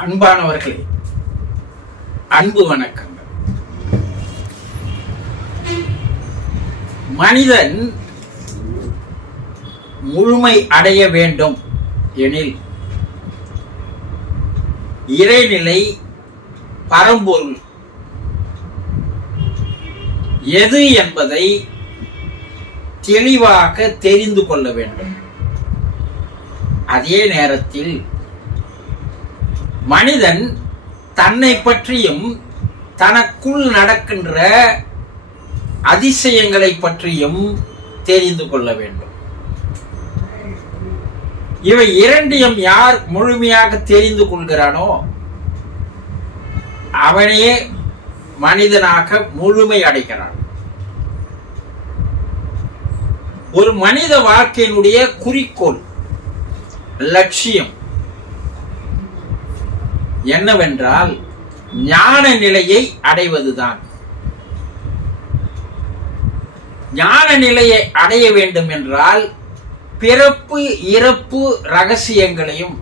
அன்பானவர்களே, அன்பு வணக்கங்கள். மனிதன் முழுமை அடைய வேண்டும் எனில் இறைநிலை, பரம்பொருள் எது என்பதை தெளிவாக தெரிந்து கொள்ள வேண்டும். அதே நேரத்தில் மனிதன் தன்னை பற்றியும் தனக்குள் நடக்கின்ற அதிசயங்களை பற்றியும் தெரிந்து கொள்ள வேண்டும். இவை இரண்டையும் யார் முழுமையாக தெரிந்து கொள்கிறானோ அவனே மனிதனாக முழுமை அடைகிறான். ஒரு மனித வாழ்க்கையினுடைய குறிக்கோள், லட்சியம் என்னவென்றால் ஞான நிலையை அடைவதுதான். ஞான நிலையை அடைய வேண்டும் என்றால் பிறப்பு இறப்பு ரகசியங்களையும்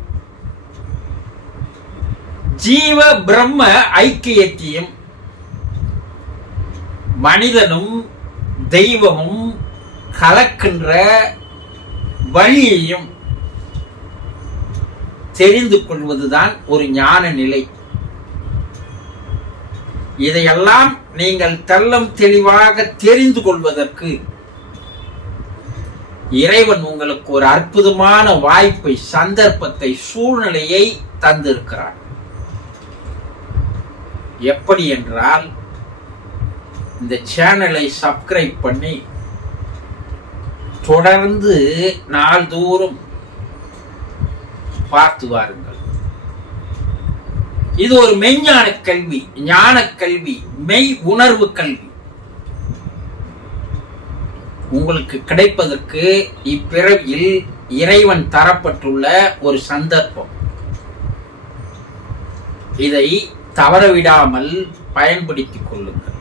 ஜீவ பிரம்ம ஐக்கியத்தையும் மனிதனும் தெய்வமும் கலக்கின்ற வழியையும் தெரிந்து கொள்வதுதான் ஒரு ஞான நிலை. இதையெல்லாம் நீங்கள் தெல்லம் தெளிவாக தெரிந்து கொள்வதற்கு இறைவன் உங்களுக்கு ஒரு அற்புதமான வாய்ப்பை, சந்தர்ப்பத்தை, சூழ்நிலையை தந்திருக்கிறார். எப்படி என்றால், இந்த சேனலை சப்ஸ்கிரைப் பண்ணி தொடர்ந்து நாள்தோறும் பார்த்து வாருங்கள். இது ஒரு மெய்ஞான கல்வி, ஞான கல்வி, மெய் உணர்வு கல்வி உங்களுக்கு கிடைப்பதற்கு இப்பிறவியில் இறைவன் தரப்பட்டுள்ள ஒரு சந்தர்ப்பம். இதை தவறவிடாமல் பயன்படுத்திக் கொள்ளுங்கள்.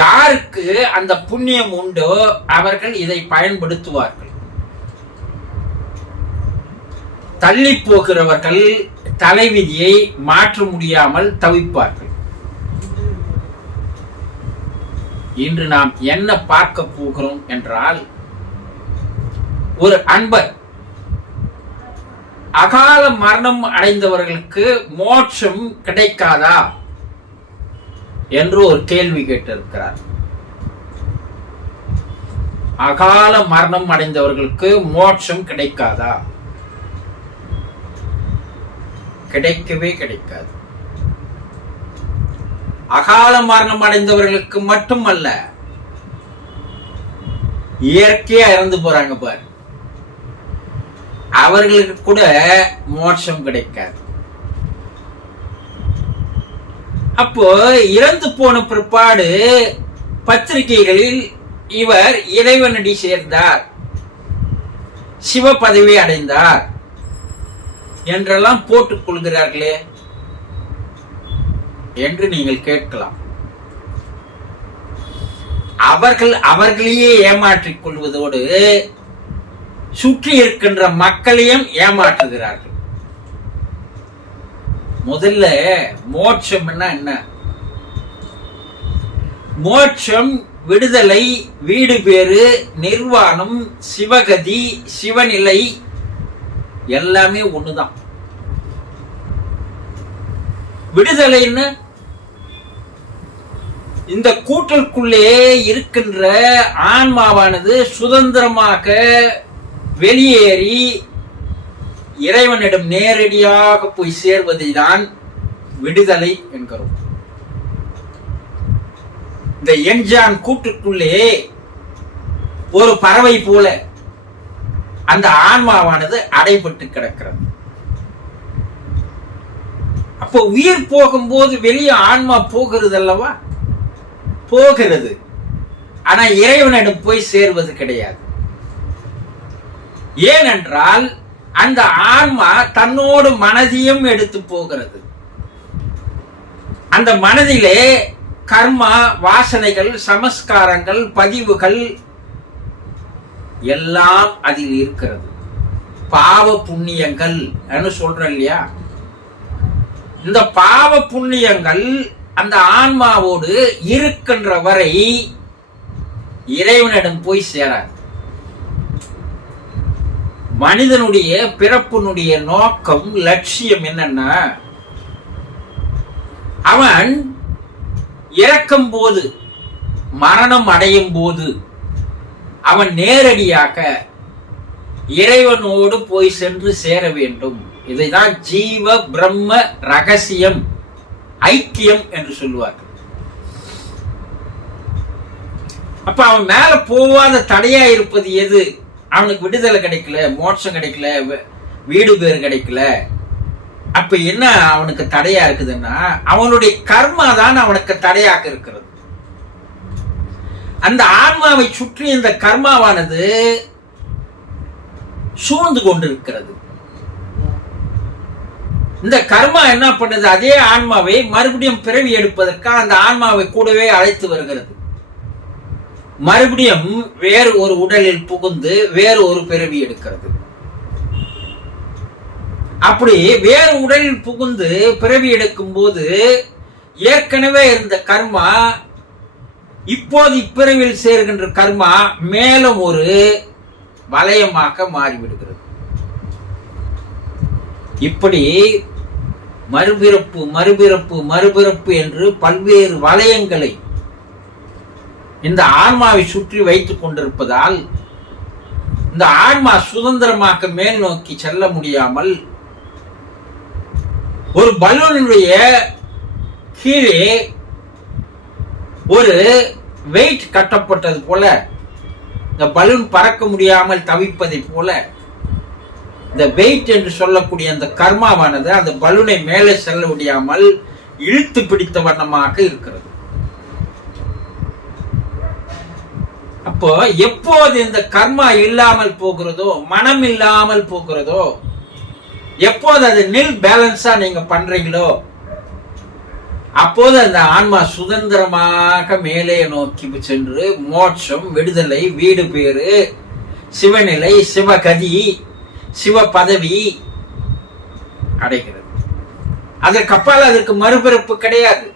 யாருக்கு அந்த புண்ணியம் உண்டோ அவர்கள் இதை பயன்படுத்துவார்கள். தள்ளி போகிறவர்கள் தலைவிதியை மாற்ற முடியாமல் தவிப்பார்கள். இன்று நாம் என்ன பார்க்க போகிறோம் என்றால், ஒரு அன்பர் அகால மரணம் அடைந்தவர்களுக்கு மோட்சம் கிடைக்காதா என்று ஒரு கேள்வி கேட்டிருக்கிறார். அகால மரணம் அடைந்தவர்களுக்கு மோட்சம் கிடைக்காதா? கிடைக்கவே கிடைக்காது. அகால மரணம் அடைந்தவர்களுக்கு மட்டுமல்ல, இயற்கையா இறந்து போறாங்க பாரு, அவர்களுக்கு கூட மோட்சம் கிடைக்காது. அப்போ இறந்து போன பிற்பாடு பத்திரிகைகளில் இவர் இறைவனடி சேர்ந்தார், சிவ பதவி அடைந்தார் என்றெல்லாம் போட்டுக் கொள்கிறார்களே என்று நீங்கள் கேட்கலாம். அவர்கள் அவர்களையே ஏமாற்றிக் கொள்வதோடு சுற்றி இருக்கின்ற மக்களையும் ஏமாற்றுகிறார்கள். முதல்ல மோட்சம் என்ன? மோட்சம், விடுதலை, வீடு பேறு, நிர்வாணம், சிவகதி, சிவநிலை எல்லாமே ஒண்ணுதான். விடுதலைன்னு இந்த கூட்டலுக்குள்ளே இருக்கின்ற ஆன்மாவானது சுதந்திரமாக வெளியேறி இறைவனிடம் நேரடியாக போய் சேர்வதை தான் விடுதலை என்கிறோம். இந்த என்ஜான் கூட்டுக்குள்ளே ஒரு பறவை போல அந்த ஆன்மாவானது அடைபட்டு கிடக்கிறது. அப்போ உயிர் போகும்போது வெளியே ஆன்மா போகிறது அல்லவா? போகிறது. ஆனா இறைவனிடம் போய் சேர்வது கிடையாது. ஏனென்றால் அந்த ஆன்மா தன்னோடு மனதையும் எடுத்து போகிறது. அந்த மனதிலே கர்மா, வாசனைகள், சமஸ்காரங்கள், பதிவுகள் எல்லாம் அதில் இருக்கிறது. பாவ புண்ணியங்கள் சொல்றோம் இல்லையா? இந்த பாவ புண்ணியங்கள் அந்த ஆன்மாவோடு இருக்கின்ற வரை இறைவனிடம் போய் சேராது. மனிதனுடைய பிறப்பினுடைய நோக்கம், லட்சியம் என்னன்னா, அவன் இறக்கும் போது, மரணம் அடையும் போது அவன் நேரடியாக இறைவனோடு போய் சென்று சேர வேண்டும். இதைதான் ஜீவ பிரம்ம ரகசியம், ஐக்கியம் என்று சொல்லுவார்கள். அப்ப அவன் மேல போவாத தடையா இருப்பது எது? அவனுக்கு விடுதலை கிடைக்கல, மோட்சம் கிடைக்கல, வீடு பேர் கிடைக்கல. அப்ப என்ன அவனுக்கு தடையா இருக்குதுன்னா, அவனுடைய கர்மா தான் அவனுக்கு தடையாக இருக்கிறது. அந்த ஆன்மாவை சுற்றி இந்த கர்மாவானது சூழ்ந்து கொண்டிருக்கிறது. இந்த கர்மா என்ன பண்ணுது? அதே ஆன்மாவை மறுபடியும் பிறவி எடுப்பதற்காக அந்த ஆன்மாவை கூடவே அழைத்து வருகிறது. மறுபடியும் வேறு ஒரு உடலில் புகுந்து வேறு ஒரு பிறவி எடுக்கிறது. அப்படி வேறு உடலில் புகுந்து பிறவி எடுக்கும் போது ஏற்கனவே இருந்த கர்மா இப்போது இப்பிறவியில் சேர்கின்ற கர்மா மேலும் ஒரு வலயமாக மாறிவிடுகிறது. இப்படி மறுபிறப்பு மறுபிறப்பு மறுபிறப்பு என்று பல்வேறு வலயங்களை இந்த ஆன்மாவை சுற்றி வைத்துக் கொண்டிருப்பதால் இந்த ஆன்மா சுதந்திரமாக மேல் நோக்கி செல்ல முடியாமல் ஒரு பலூனுடைய கீழே ஒரு வெயிட் கட்டப்பட்டது போல, இந்த பலூன் பறக்க முடியாமல் தவிப்பதை போல, இந்த வெயிட் என்று சொல்லக்கூடிய அந்த கர்மாவானது அந்த பலூனை மேலே செல்ல முடியாமல் இழுத்து பிடித்த வண்ணமாக இருக்கிறது. அப்போ எப்போது இந்த கர்மா இல்லாமல் போகிறதோ, மனம் இல்லாமல் போகிறதோ, எப்போது அது நில் பேலன்ஸா நீங்க பண்றீங்களோ, அப்போது அந்த ஆன்மா சுதந்திரமாக மேலே நோக்கி சென்று மோட்சம், விடுதலை, வீடு பேரு, சிவநிலை, சிவகதி, சிவ பதவி அடைகிறது. அதற்கப்பால் அதற்கு மறுபிறப்பு கிடையாது.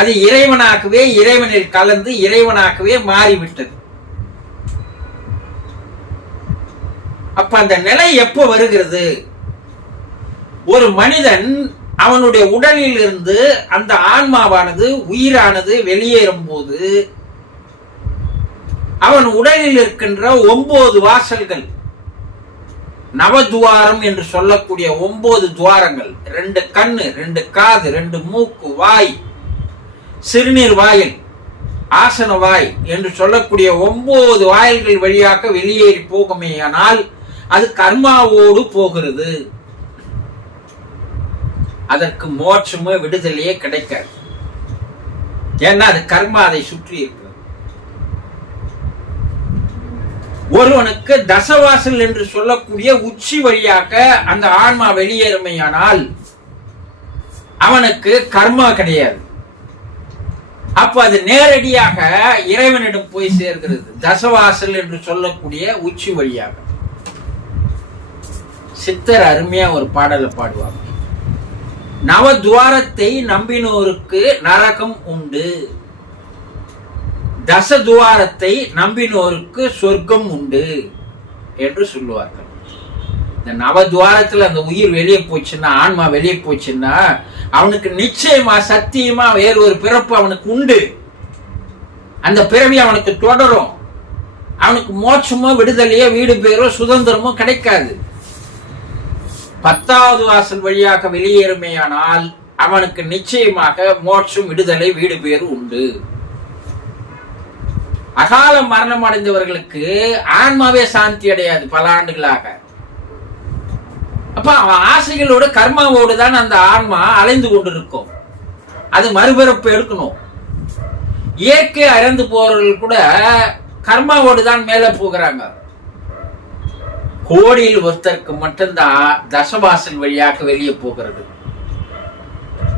அது இறைவனாகவே, இறைவனில் கலந்து இறைவனாகவே மாறிவிட்டது. அப்ப அந்த நிலை எப்போ வருகிறது? ஒரு மனிதன் அவனுடைய உடலில் இருந்து அந்த ஆன்மாவானது, உயிரானது வெளியேறும் போது அவன் உடலில் இருக்கின்ற 9 வாசல்கள், நவதுவாரம் என்று சொல்லக்கூடிய 9 துவாரங்கள், 2 கண்ணு, 2 காது, 2 மூக்கு, வாய், சிறுநீர் வாயில், ஆசன வாய் என்று சொல்லக்கூடிய 9 வாயில்கள் வழியாக வெளியேறி போகுமேயானால் அது கர்மாவோடு போகிறது. அதற்கு மோட்சமோ விடுதலையே கிடைக்காது. ஏன்னா அது கர்மா அதை சுற்றி இருக்கிறது. ஒருவனுக்கு தசவாசல் என்று சொல்லக்கூடிய உச்சி வழியாக அந்த ஆன்மா வெளியேறுமையானால் அவனுக்கு கர்மா கிடையாது. அப்ப அது நேரடியாக இறைவனிடம் போய் சேர்கிறது. தசவாசல் என்று சொல்லக்கூடிய உச்சி வழியாக. சித்தர் அருமையா ஒரு பாடலை பாடுவாங்க. நவதுவாரத்தை நம்பினோருக்கு நரகம் உண்டு, தசதுவாரத்தை நம்பினோருக்கு சொர்க்கம் உண்டு என்று சொல்லுவார்கள். இந்த நவதுவாரத்துல அந்த உயிர் வெளியே போச்சுன்னா, ஆன்மா வெளியே போச்சுன்னா, அவனுக்கு நிச்சயமா சத்தியமா வேறு ஒரு பிறப்பு அவனுக்கு உண்டு. அந்த பிறவி அவனுக்கு தொடரும். அவனுக்கு மோட்சமோ விடுதலையோ வீடு பேரோ சுதந்திரமோ கிடைக்காது. 10வது வாசல் வழியாக வெளியேறுமையானால் அவனுக்கு நிச்சயமாக மோட்சம், விடுதலை, வீடு பேரு உண்டு. அகால மரணம் அடைந்தவர்களுக்கு ஆன்மாவே சாந்தி அடையாது பல ஆண்டுகளாக. அப்ப அவன் ஆசைகளோடு கர்மாவோடு தான் அந்த ஆன்மா அலைந்து கொண்டிருக்கும். அது மறுபிறப்பு எடுக்கணும். இயற்கை இறந்து போறவர்கள் கூட கர்மாவோடு தான் மேல போகிறாங்க. கோடியில் ஒருத்தருக்கு மட்டும்தான் தசவாசல் வழியாக வெளியே போகிறது.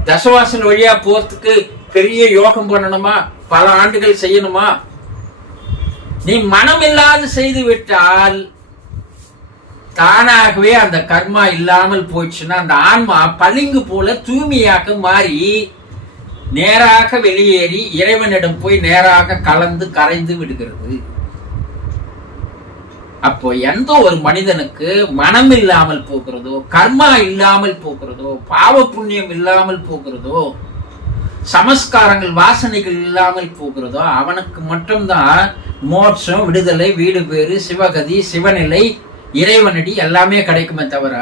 தசவாசல் வழியா போறதுக்கு பெரிய யோகம் பண்ணணுமா, பல ஆண்டுகள் செய்யணுமா? நீ மனம் இல்லாது செய்து விட்டால் தானாகவே அந்த கர்மா இல்லாமல் போச்சுன்னா அந்த ஆன்மா பளிங்கு போல தூய்மையாக மாறி நேராக வெளியேறி இறைவனிடம் போய் நேராக கலந்து கரைந்து விடுகிறது. அப்போ எந்த ஒரு மனிதனுக்கு மனம் இல்லாமல் போகிறதோ, கர்மா இல்லாமல் போகிறதோ, பாவ புண்ணியம் இல்லாமல் போகிறதோ, சமஸ்காரங்கள் வாசனைகள் இல்லாமல் போகிறதோ, அவனுக்கு மட்டும்தான் மோட்சம், விடுதலை, வீடு பேறு, சிவகதி, சிவநிலை, இறைவனடி எல்லாமே கிடைக்குமே தவிர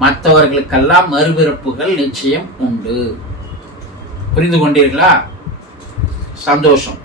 மற்றவர்களுக்கெல்லாம் மறுபிறப்புகள் நிச்சயம் உண்டு. புரிந்து கொண்டீர்களா? சந்தோஷம்.